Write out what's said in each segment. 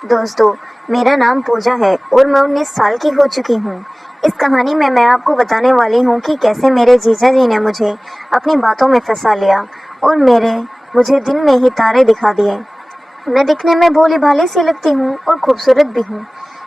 दोस्तों, मेरा नाम पूजा है और मैं 19 साल की हो चुकी हूँ। इस कहानी में मैं आपको बताने वाली हूँ कि कैसे मेरे जीजा जी ने मुझे अपनी बातों में फंसा लिया और मुझे दिन में ही तारे दिखा दिए। मैं दिखने में भोली भाली सी लगती हूँ और खूबसूरत भी हूँ,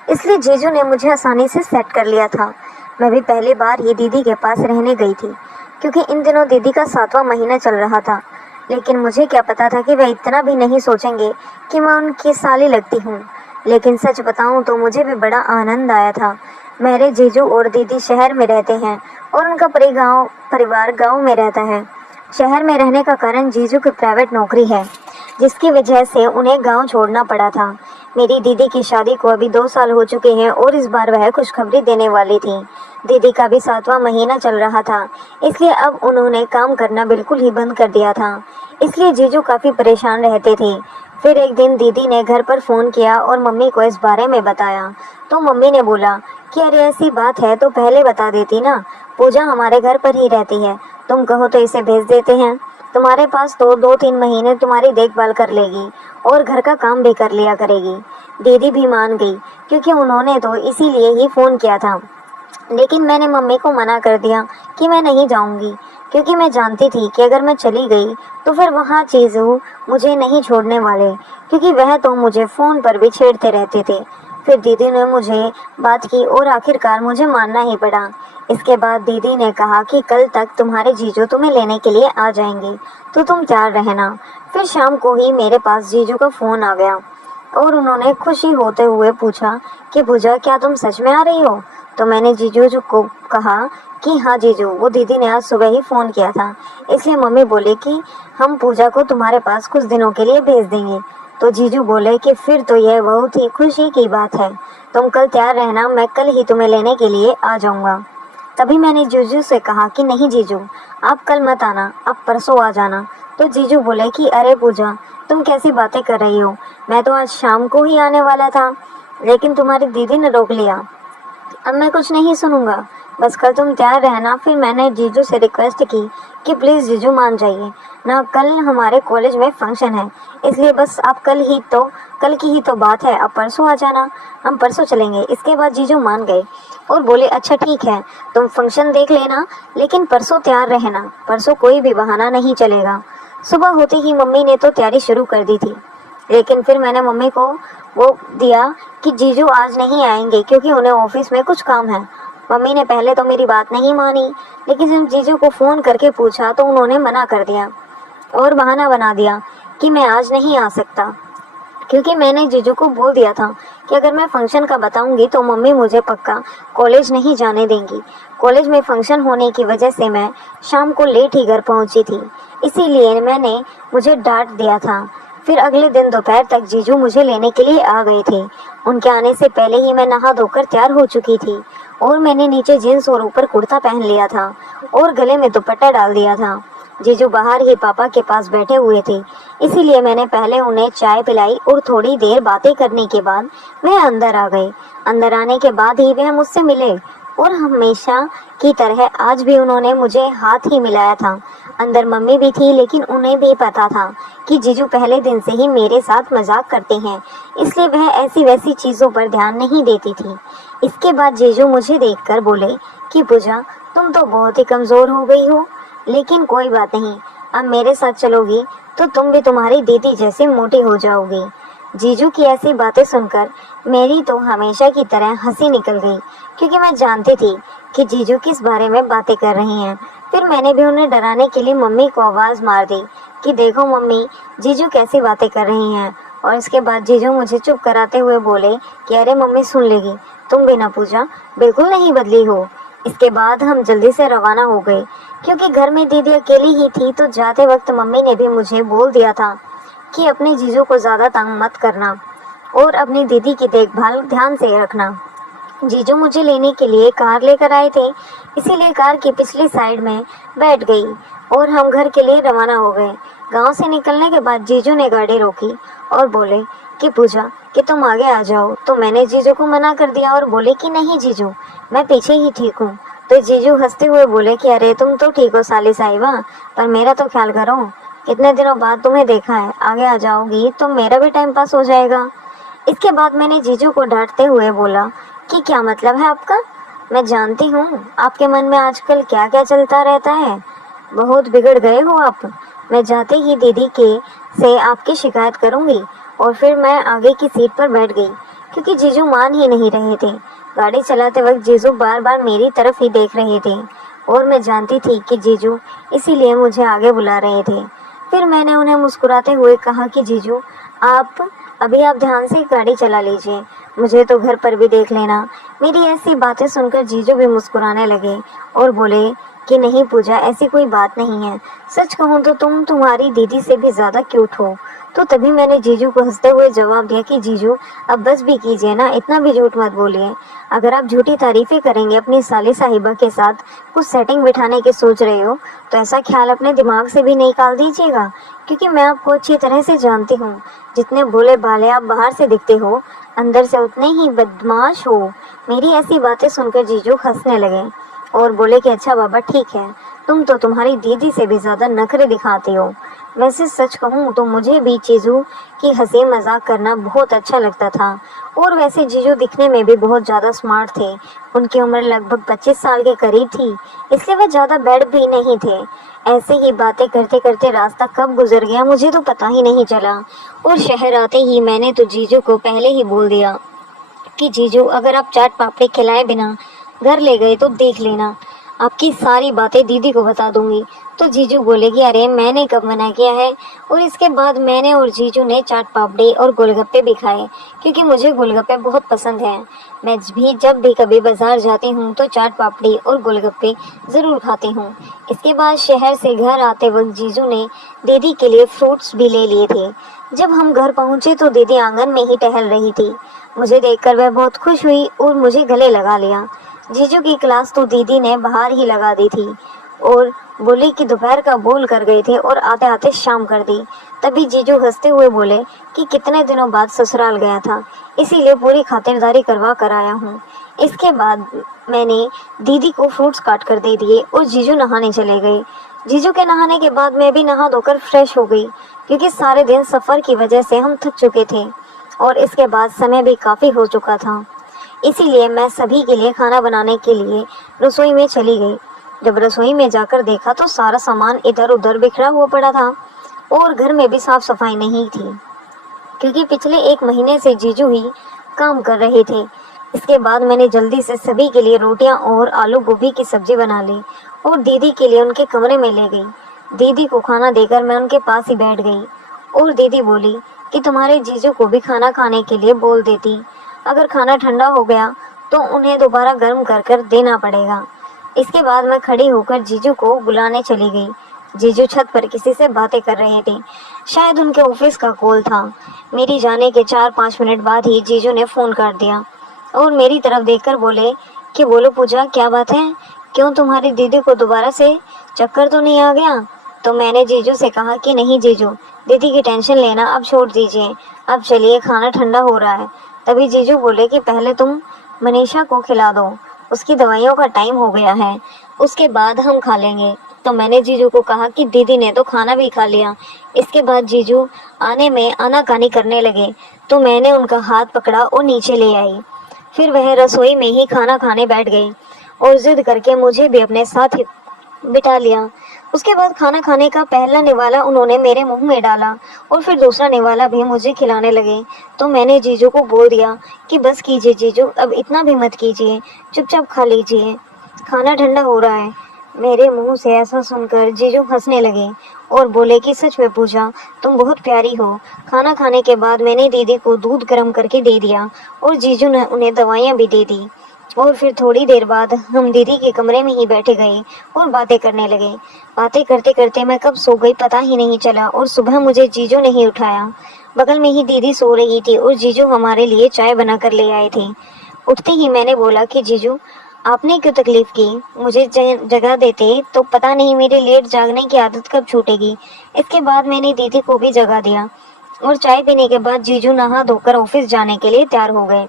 इसलिए जीजू ने मुझे आसानी से सेट कर लिया था। मैं भी पहली बार ही दीदी के पास रहने गई थी, क्योंकि इन दिनों दीदी का 7वां महीना चल रहा था। लेकिन मुझे क्या पता था कि वह इतना भी नहीं सोचेंगे कि मैं उनकी साली लगती हूँ। लेकिन सच बताऊँ तो मुझे भी बड़ा आनंद आया था। मेरे जीजू और दीदी शहर में रहते हैं और उनका परिवार गाँव में रहता है। शहर में रहने का कारण जीजू की प्राइवेट नौकरी है, जिसकी वजह से उन्हें गांव छोड़ना पड़ा था। मेरी दीदी की शादी को अभी 2 साल हो चुके हैं और इस बार वह खुशखबरी देने वाली थी। दीदी का भी 7वां महीना चल रहा था, इसलिए अब उन्होंने काम करना बिल्कुल ही बंद कर दिया था। इसलिए जीजू काफ़ी परेशान रहते थे। फिर एक दिन दीदी ने घर पर फ़ोन किया और मम्मी को इस बारे में बताया। तो मम्मी ने बोला कि अरे ऐसी बात है तो पहले बता देती ना, पूजा हमारे घर पर ही रहती है, तुम कहो तो इसे भेज देते हैं। तुम्हारे पास तो 2-3 महीने तुम्हारी देखभाल कर लेगी और घर का काम भी कर लिया करेगी। दीदी भी मान गई, क्योंकि उन्होंने तो इसीलिए ही फ़ोन किया था। लेकिन मैंने मम्मी को मना कर दिया कि मैं नहीं जाऊंगी, क्योंकि मैं जानती थी कि अगर मैं चली गई तो फिर वहाँ जीजू मुझे नहीं छोड़ने वाले, क्योंकि वह तो मुझे फ़ोन पर भी छेड़ते रहते थे। फिर दीदी ने मुझे बात की और आखिरकार मुझे मानना ही पड़ा। इसके बाद दीदी ने कहा कि कल तक तुम्हारे जीजू तुम्हें लेने के लिए आ जाएंगे, तो तुम तैयार रहना। फिर शाम को ही मेरे पास जीजू का फ़ोन आ गया और उन्होंने खुशी होते हुए पूछा कि पूजा, क्या तुम सच में आ रही हो? तो मैंने जीजू को कहा कि हाँ जीजू, वो दीदी ने आज सुबह ही फ़ोन किया था, इसलिए मम्मी बोले कि हम पूजा को तुम्हारे पास कुछ दिनों के लिए भेज देंगे। तो जीजू बोले कि फिर तो यह बहुत ही खुशी की बात है, तुम कल तैयार रहना, मैं कल ही तुम्हें लेने के लिए आ जाऊंगा। तभी मैंने जीजू से कहा कि नहीं जीजू, आप कल मत आना, आप परसों आ जाना। तो जीजू बोले कि अरे पूजा, तुम कैसी बातें कर रही हो, मैं तो आज शाम को ही आने वाला था, लेकिन तुम्हारी दीदी ने रोक लिया। अब मैं कुछ नहीं सुनूंगा, बस कल तुम तैयार रहना। फिर मैंने जीजू से रिक्वेस्ट की कि प्लीज़ जीजू मान जाइए ना, कल हमारे कॉलेज में फंक्शन है, इसलिए बस आप कल की ही तो बात है, आप परसों आ जाना, हम परसों चलेंगे। इसके बाद जीजू मान गए और बोले अच्छा ठीक है, तुम फंक्शन देख लेना, लेकिन परसों तैयार रहना, परसों कोई भी बहाना नहीं चलेगा। सुबह होते ही मम्मी ने तो तैयारी शुरू कर दी थी, लेकिन फिर मैंने मम्मी को वो दिया कि जीजू आज नहीं आएंगे, क्योंकि उन्हें ऑफिस में कुछ काम है। मम्मी ने पहले तो मेरी बात नहीं मानी, लेकिन जब जीजू को फ़ोन करके पूछा तो उन्होंने मना कर दिया और बहाना बना दिया कि मैं आज नहीं आ सकता, क्योंकि मैंने जीजू को बोल दिया था कि अगर मैं फंक्शन का बताऊंगी तो मम्मी मुझे पक्का कॉलेज नहीं जाने देंगी। कॉलेज में फंक्शन होने की वजह से मैं शाम को लेट ही घर पहुंची थी, इसीलिए मुझे डांट दिया था। फिर अगले दिन दोपहर तक जीजू मुझे लेने के लिए आ गए थे। उनके आने से पहले ही मैं नहा धोकर तैयार हो चुकी थी और मैंने नीचे जींस और ऊपर कुर्ता पहन लिया था और गले में दुपट्टा डाल दिया था। जीजू बाहर ही पापा के पास बैठे हुए थे, इसीलिए मैंने पहले उन्हें चाय पिलाई और थोड़ी देर बातें करने के बाद वह अंदर आ गए। अंदर आने के बाद ही वह मुझसे मिले और हमेशा की तरह आज भी उन्होंने मुझे हाथ ही मिलाया था। अंदर मम्मी भी थी, लेकिन उन्हें भी पता था कि जीजू पहले दिन से ही मेरे साथ मजाक करते हैं, इसलिए वह ऐसी वैसी चीज़ों पर ध्यान नहीं देती थी। इसके बाद जीजू मुझे देखकर बोले कि पूजा, तुम तो बहुत ही कमज़ोर हो गई हो, लेकिन कोई बात नहीं, अब मेरे साथ चलोगी तो तुम भी तुम्हारी दीदी जैसे मोटी हो जाओगी। जीजू की ऐसी बातें सुनकर मेरी तो हमेशा की तरह हंसी निकल गई, क्योंकि मैं जानती थी कि जीजू किस बारे में बातें कर रही हैं। फिर मैंने भी उन्हें डराने के लिए मम्मी को आवाज़ मार दी कि देखो मम्मी, जीजू कैसी बातें कर रही हैं। और इसके बाद जीजू मुझे चुप कराते हुए बोले कि अरे मम्मी सुन लेगी, तुम भी ना पूजा, बिल्कुल नहीं बदली हो। इसके बाद हम जल्दी से रवाना हो गए, क्योंकि घर में दीदी अकेली ही थी। तो जाते वक्त मम्मी ने भी मुझे बोल दिया था कि अपने जीजू को ज़्यादा तंग मत करना और अपनी दीदी की देखभाल ध्यान से रखना। जीजू मुझे लेने के लिए कार लेकर आए थे, इसीलिए कार की पिछली साइड में बैठ गई और हम घर के लिए रवाना हो गए। गांव से निकलने के बाद जीजू ने गाड़ी रोकी और बोले कि पूजा, कि तुम आगे आ जाओ। तो मैंने जीजू को मना कर दिया और बोले कि नहीं जीजू, मैं पीछे ही ठीक हूँ। तो जीजू हंसते हुए बोले कि अरे तुम तो ठीक हो साली साहिबा, पर मेरा तो ख्याल करो, कितने दिनों बाद तुम्हें देखा है, आगे आ जाओगी तो मेरा भी टाइम पास हो जाएगा। इसके बाद मैंने जीजू को डांटते हुए बोला कि क्या मतलब है आपका? मैं जानती हूँ आपके मन में आजकल क्या क्या चलता रहता है। बहुत बिगड़ गए हो आप। मैं जाते ही दीदी के से आपकी शिकायत करूँगी। और फिर मैं आगे की सीट पर बैठ गई क्योंकि जीजू मान ही नहीं रहे थे। गाड़ी चलाते वक्त जीजू बार बार मेरी तरफ ही देख रहे थे और मैं जानती थी कि जीजू इसीलिए मुझे आगे बुला रहे थे। फिर मैंने उन्हें मुस्कुराते हुए कहा कि जीजू आप ध्यान से गाड़ी चला लीजिए, मुझे तो घर पर भी देख लेना। मेरी ऐसी बातें सुनकर जीजू भी मुस्कुराने लगे और बोले कि नहीं पूजा, ऐसी कोई बात नहीं है। सच कहूँ तो तुम तुम्हारी दीदी से भी ज़्यादा क्यूट हो। तो तभी मैंने जीजू को हंसते हुए जवाब दिया कि जीजू अब बस भी कीजिए ना, इतना भी झूठ मत बोलिए। अगर आप झूठी तारीफें करेंगे अपनी साली साहिबा के साथ कुछ सेटिंग बिठाने की सोच रहे हो तो ऐसा ख्याल अपने दिमाग से भी निकाल दीजिएगा, क्योंकि मैं आपको अच्छी तरह से जानती हूँ। जितने भोले भाले आप बाहर से दिखते हो, अंदर से उतने ही बदमाश हो। मेरी ऐसी बातें सुनकर जीजू हंसने लगे और बोले कि अच्छा बाबा ठीक है, तुम तो तुम्हारी दीदी से भी ज़्यादा नखरे दिखाती हो। वैसे सच कहूँ तो मुझे भी जीजू की हंसी मजाक करना बहुत अच्छा लगता था। और वैसे जीजू दिखने में भी बहुत ज़्यादा स्मार्ट थे। उनकी उम्र लगभग 25 साल के करीब थी, इसलिए वे ज़्यादा बड़े भी नहीं थे। ऐसे ही बातें करते करते रास्ता कब गुजर गया मुझे तो पता ही नहीं चला। और शहर आते ही मैंने तो जीजू को पहले ही बोल दिया कि जीजू अगर आप चाट पापड़ी खिलाए बिना घर ले गए तो देख लेना, आपकी सारी बातें दीदी को बता दूंगी। तो जीजू बोले कि अरे मैंने कब मना किया है। और इसके बाद मैंने और जीजू ने चाट पापड़ी और गोलगप्पे भी खाए, क्योंकि मुझे गोलगप्पे बहुत पसंद हैं। मैं भी जब भी कभी बाजार जाती हूँ तो चाट पापड़ी और गोलगप्पे ज़रूर खाती हूँ। इसके बाद शहर से घर आते वक्त जीजू ने दीदी के लिए फ्रूट्स भी ले लिए थे। जब हम घर पहुँचे तो दीदी आंगन में ही टहल रही थी। मुझे देखकर वह बहुत खुश हुई और मुझे गले लगा लिया। जीजू की क्लास तो दीदी ने बाहर ही लगा दी थी और बोली कि दोपहर का बोल कर गए थे और आते आते शाम कर दी। तभी जीजू हंसते हुए बोले कि कितने दिनों बाद ससुराल गया था, इसीलिए पूरी खातिरदारी करवा कर आया हूँ। इसके बाद मैंने दीदी को फ्रूट्स काट कर दे दिए और जीजू नहाने चले गए। जीजू के नहाने के बाद मैं भी नहा धोकर फ्रेश हो गई, क्योंकि सारे दिन सफ़र की वजह से हम थक चुके थे और इसके बाद समय भी काफ़ी हो चुका था। इसीलिए मैं सभी के लिए खाना बनाने के लिए रसोई में चली गई। जब रसोई में जाकर देखा तो सारा सामान इधर उधर बिखरा हुआ पड़ा था और घर में भी साफ सफाई नहीं थी, क्योंकि पिछले 1 महीने से जीजू ही काम कर रहे थे। इसके बाद मैंने जल्दी से सभी के लिए रोटियां और आलू गोभी की सब्जी बना ली और दीदी के लिए उनके कमरे में ले गई। दीदी को खाना देकर मैं उनके पास ही बैठ गई और दीदी बोली कि तुम्हारे जीजू को भी खाना खाने के लिए बोल देती, अगर खाना ठंडा हो गया तो उन्हें दोबारा गर्म कर कर देना पड़ेगा। इसके बाद मैं खड़ी होकर जीजू को बुलाने चली गई। जीजू छत पर किसी से बातें कर रहे थे, शायद उनके ऑफिस का कॉल था। मेरी जाने के 4-5 मिनट बाद ही जीजू ने फ़ोन काट दिया और मेरी तरफ देखकर बोले कि बोलो पूजा, क्या बात है, क्यों तुम्हारी दीदी को दोबारा से चक्कर तो नहीं आ गया? तो मैंने जीजू से कहा कि नहीं जीजू, दीदी की टेंशन लेना अब छोड़ दीजिए, अब चलिए खाना ठंडा हो रहा है। तभी जीजू बोले कि पहले तुम मनीषा को खिला दो, उसकी दवाइयों का टाइम हो गया है, उसके बाद हम खा लेंगे। तो मैंने जीजू को कहा कि दीदी ने तो खाना भी खा लिया। इसके बाद जीजू आने में आनाकानी करने लगे तो मैंने उनका हाथ पकड़ा और नीचे ले आई। फिर वह रसोई में ही खाना खाने बैठ गई और जिद करके मुझे भी अपने साथ ही बिठा लिया। उसके बाद खाना खाने का पहला निवाला उन्होंने मेरे मुंह में डाला और फिर दूसरा निवाला भी मुझे खिलाने लगे। तो मैंने जीजू को बोल दिया कि बस कीजिए जीजू, अब इतना भी मत कीजिए, चुपचाप खा लीजिए, खाना ठंडा हो रहा है। मेरे मुंह से ऐसा सुनकर जीजू हंसने लगे और बोले कि सच में पूजा, तुम बहुत प्यारी हो। खाना खाने के बाद मैंने दीदी को दूध गर्म करके दे दिया और जीजू ने उन्हें दवाइयाँ भी दे दी। और फिर थोड़ी देर बाद हम दीदी के कमरे में ही बैठे गए और बातें करने लगे। बातें करते करते मैं कब सो गई पता ही नहीं चला और सुबह मुझे जीजू ने ही उठाया। बगल में ही दीदी सो रही थी और जीजू हमारे लिए चाय बना कर ले आए थे। उठते ही मैंने बोला कि जीजू, आपने क्यों तकलीफ की, मुझे जगह देते तो पता नहीं मेरी लेट जागने की आदत कब छूटेगी। इसके बाद मैंने दीदी को भी जगा दिया और चाय पीने के बाद जीजू नहा धोकर ऑफिस जाने के लिए तैयार हो गए।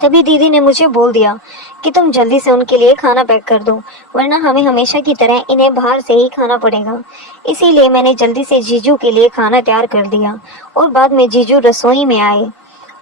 तभी दीदी ने मुझे बोल दिया कि तुम जल्दी से उनके लिए खाना पैक कर दो, वरना हमें हमेशा की तरह इन्हें बाहर से ही खाना पड़ेगा। इसीलिए मैंने जल्दी से जीजू के लिए खाना तैयार कर दिया और बाद में जीजू रसोई में आए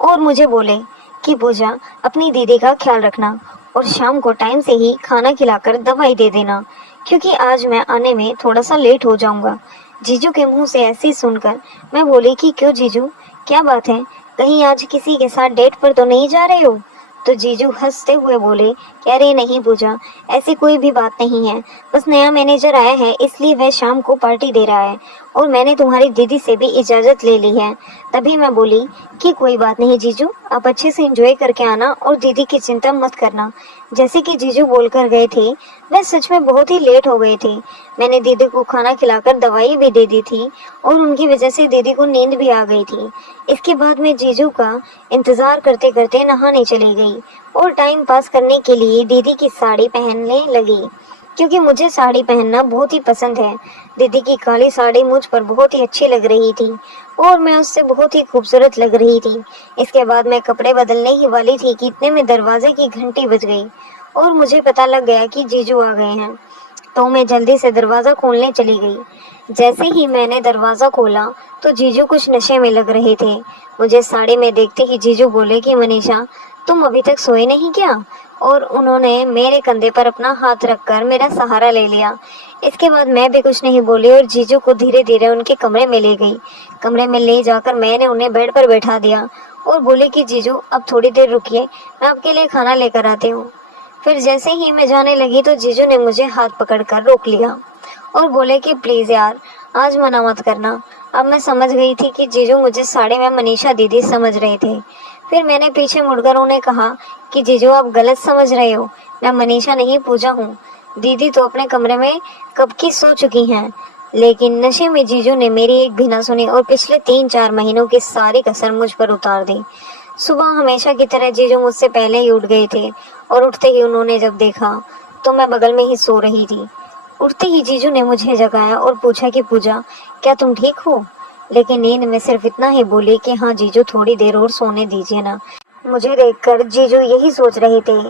और मुझे बोले कि पूजा, अपनी दीदी का ख्याल रखना और शाम को टाइम से ही खाना खिलाकर दवाई दे देना, क्योंकि आज मैं आने में थोड़ा सा लेट हो जाऊंगा। जीजू के मुंह से ऐसे सुनकर मैं बोली कि क्यों जीजू, क्या बात है, कहीं आज किसी के साथ डेट पर तो नहीं जा रहे हो? तो जीजू हंसते हुए बोले कि अरे नहीं पूजा, ऐसी कोई भी बात नहीं है, बस नया मैनेजर आया है इसलिए वह शाम को पार्टी दे रहा है और मैंने तुम्हारी दीदी से भी इजाज़त ले ली है। तभी मैं बोली कि कोई बात नहीं जीजू, आप अच्छे से एंजॉय करके आना और दीदी की चिंता मत करना। जैसे कि जीजू बोलकर गए थे, वह सच में बहुत ही लेट हो गए थे। मैंने दीदी को खाना खिलाकर दवाई भी दे दी थी और उनकी वजह से दीदी को नींद भी आ गई थी। इसके बाद मैं जीजू का इंतज़ार करते करते नहाने चली गई और टाइम पास करने के लिए दीदी की साड़ी पहनने लगी, क्योंकि मुझे साड़ी पहनना बहुत ही पसंद है। दीदी की काली साड़ी मुझ पर बहुत ही अच्छी लग रही थी और मैं उससे बहुत ही खूबसूरत लग रही थी। इसके बाद मैं कपड़े बदलने ही वाली थी कि इतने में दरवाजे की घंटी बज गई और मुझे पता लग गया कि जीजू आ गए हैं। तो मैं जल्दी से दरवाज़ा खोलने चली गई। जैसे ही मैंने दरवाज़ा खोला तो जीजू कुछ नशे में लग रहे थे। मुझे साड़ी में देखते ही जीजू बोले कि मनीषा, तुम अभी तक सोए नहीं क्या? और उन्होंने मेरे कंधे पर अपना हाथ रखकर मेरा सहारा ले लिया। इसके बाद मैं भी कुछ नहीं बोली और जीजू को धीरे धीरे उनके कमरे में ले गई। कमरे में ले जाकर मैंने उन्हें बेड पर बैठा दिया और बोले कि जीजू, अब थोड़ी देर रुकिए, मैं आपके लिए खाना लेकर आती हूँ। फिर जैसे ही मैं जाने लगी तो जीजू ने मुझे हाथ पकड़कर रोक लिया और बोले कि प्लीज़ यार, आज मना मत करना। अब मैं समझ गई थी कि जीजू मुझे साड़ी में मनीषा दीदी समझ रहे थे। फिर मैंने पीछे मुड़कर उन्हें कहा कि जीजू, आप गलत समझ रहे हो, मैं मनीषा नहीं पूजा हूँ। दीदी तो अपने कमरे में कब की सो चुकी हैं। लेकिन नशे में जीजू ने मेरी एक भी ना सुनी और पिछले 3-4 महीनों की सारी कसर मुझ पर उतार दी। सुबह हमेशा की तरह जीजू मुझसे पहले ही उठ गए थे और उठते ही उन्होंने जब देखा तो मैं बगल में ही सो रही थी। उठते ही जीजू ने मुझे जगाया और पूछा कि पूजा, क्या तुम ठीक हो? लेकिन नींद में सिर्फ इतना ही बोली कि हाँ जीजू, थोड़ी देर और सोने दीजिए ना। मुझे देखकर जीजू यही सोच रहे थे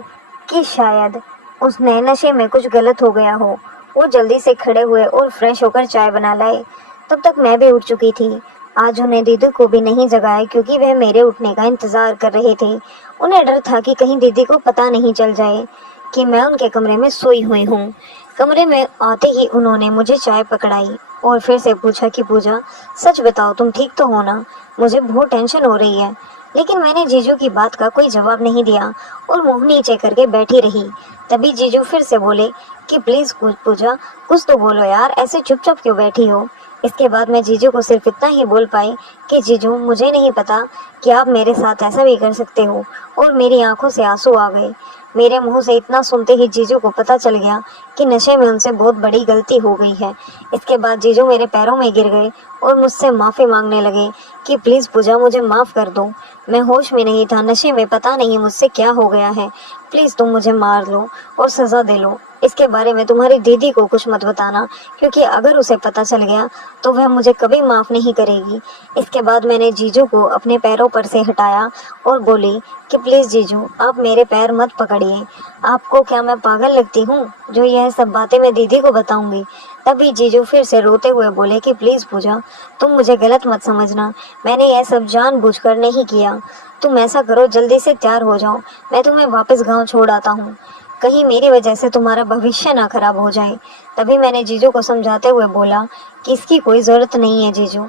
कि शायद उसने नशे में कुछ गलत हो गया हो। वो जल्दी से खड़े हुए और फ्रेश होकर चाय बना लाए। तब तक मैं भी उठ चुकी थी। आज उन्हें दीदी को भी नहीं जगाया क्योंकि वह मेरे उठने का इंतजार कर रहे थे। उन्हें डर था कि कहीं दीदी को पता नहीं चल जाए कि मैं उनके कमरे में सोई हुई हूँ। कमरे में आते ही उन्होंने मुझे चाय पकड़ाई और फिर से पूछा कि पूजा, सच बताओ, तुम ठीक तो हो ना? मुझे बहुत टेंशन हो रही है। लेकिन मैंने जीजू की बात का कोई जवाब नहीं दिया और मुंह नीचे करके बैठी रही। तभी जीजू फिर से बोले कि प्लीज पूजा, कुछ तो बोलो यार, ऐसे चुपचाप क्यों बैठी हो? इसके बाद मैं जीजू को सिर्फ इतना ही बोल पाई कि जीजू, मुझे नहीं पता कि आप मेरे साथ ऐसा भी कर सकते हो, और मेरी आंखों से आंसू आ गए। मेरे मुंह से इतना सुनते ही जीजू को पता चल गया कि नशे में उनसे बहुत बड़ी गलती हो गई है। इसके बाद जीजू मेरे पैरों में गिर गए और मुझसे माफ़ी मांगने लगे कि प्लीज़ पूजा, मुझे माफ़ कर दो, मैं होश में नहीं था, नशे में पता नहीं मुझसे क्या हो गया है, प्लीज़ तुम मुझे मार लो और सज़ा दे लो। इसके बारे में तुम्हारी दीदी को कुछ मत बताना, क्योंकि अगर उसे पता चल गया तो वह मुझे कभी माफ़ नहीं करेगी। इसके बाद मैंने जीजू को अपने पैरों पर से हटाया और बोली कि प्लीज़ जीजू, आप मेरे पैर मत पकड़िए। आपको क्या मैं पागल लगती हूँ जो यह सब बातें मैं दीदी को बताऊंगी? तभी जीजू फिर से रोते हुए बोले कि प्लीज़ पूजा, तुम मुझे गलत मत समझना, मैंने यह सब जानबूझकर नहीं किया। तुम ऐसा करो, जल्दी से तैयार हो जाओ, मैं तुम्हें वापस गाँव छोड़ आता हूँ, कहीं मेरी वजह से तुम्हारा भविष्य ना खराब हो जाए। तभी मैंने जीजू को समझाते हुए बोला कि इसकी कोई ज़रूरत नहीं है जीजू,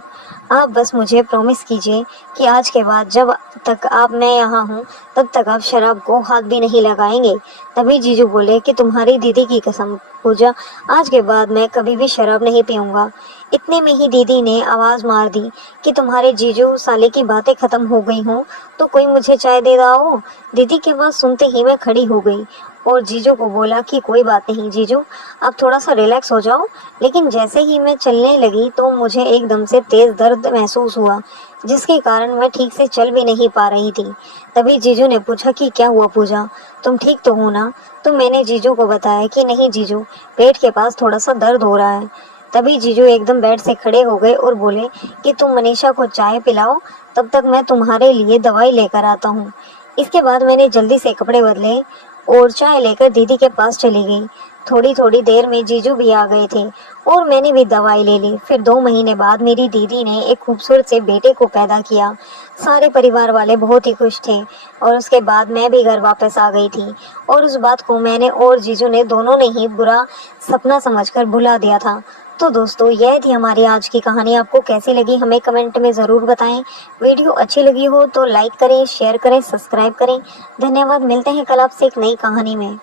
आप बस मुझे प्रॉमिस कीजिए कि आज के बाद जब तक मैं यहाँ हूँ तब तक आप शराब को हाथ भी नहीं लगाएंगे। तभी जीजू बोले कि तुम्हारी दीदी की कसम पूजा, आज के बाद मैं कभी भी शराब नहीं पीऊँगा। इतने में ही दीदी ने आवाज़ मार दी कि तुम्हारे जीजू साले की बातें ख़त्म हो गई हों तो कोई मुझे चाय दे रहा हो। दीदी की आवाज़ सुनते ही मैं खड़ी हो गई और जीजू को बोला कि कोई बात नहीं जीजू, आप थोड़ा सा रिलैक्स हो जाओ। लेकिन जैसे ही मैं चलने लगी तो मुझे एकदम से तेज़ दर्द महसूस हुआ, जिसके कारण मैं ठीक से चल भी नहीं पा रही थी। तभी जीजू ने पूछा कि क्या हुआ पूजा, तुम ठीक तो हो ना? तो मैंने जीजू को बताया कि नहीं जीजू, पेट के पास थोड़ा सा दर्द हो रहा है। तभी जीजू एकदम बेड से खड़े हो गए और बोले कि तुम मनीषा को चाय पिलाओ, तब तक मैं तुम्हारे लिए दवाई लेकर आता हूँ। इसके बाद मैंने जल्दी से कपड़े बदले और चाय लेकर दीदी के पास चली गई। थोड़ी थोड़ी देर में जीजू भी आ गए थे और मैंने भी दवाई ले ली। फिर 2 महीने बाद मेरी दीदी ने एक खूबसूरत से बेटे को पैदा किया। सारे परिवार वाले बहुत ही खुश थे और उसके बाद मैं भी घर वापस आ गई थी और उस बात को मैंने और जीजू ने दोनों ने ही बुरा सपना समझकर भुला दिया था। तो दोस्तों, यह थी हमारी आज की कहानी। आपको कैसी लगी हमें कमेंट में ज़रूर बताएं। वीडियो अच्छी लगी हो तो लाइक करें, शेयर करें, सब्सक्राइब करें। धन्यवाद। मिलते हैं कल आपसे एक नई कहानी में।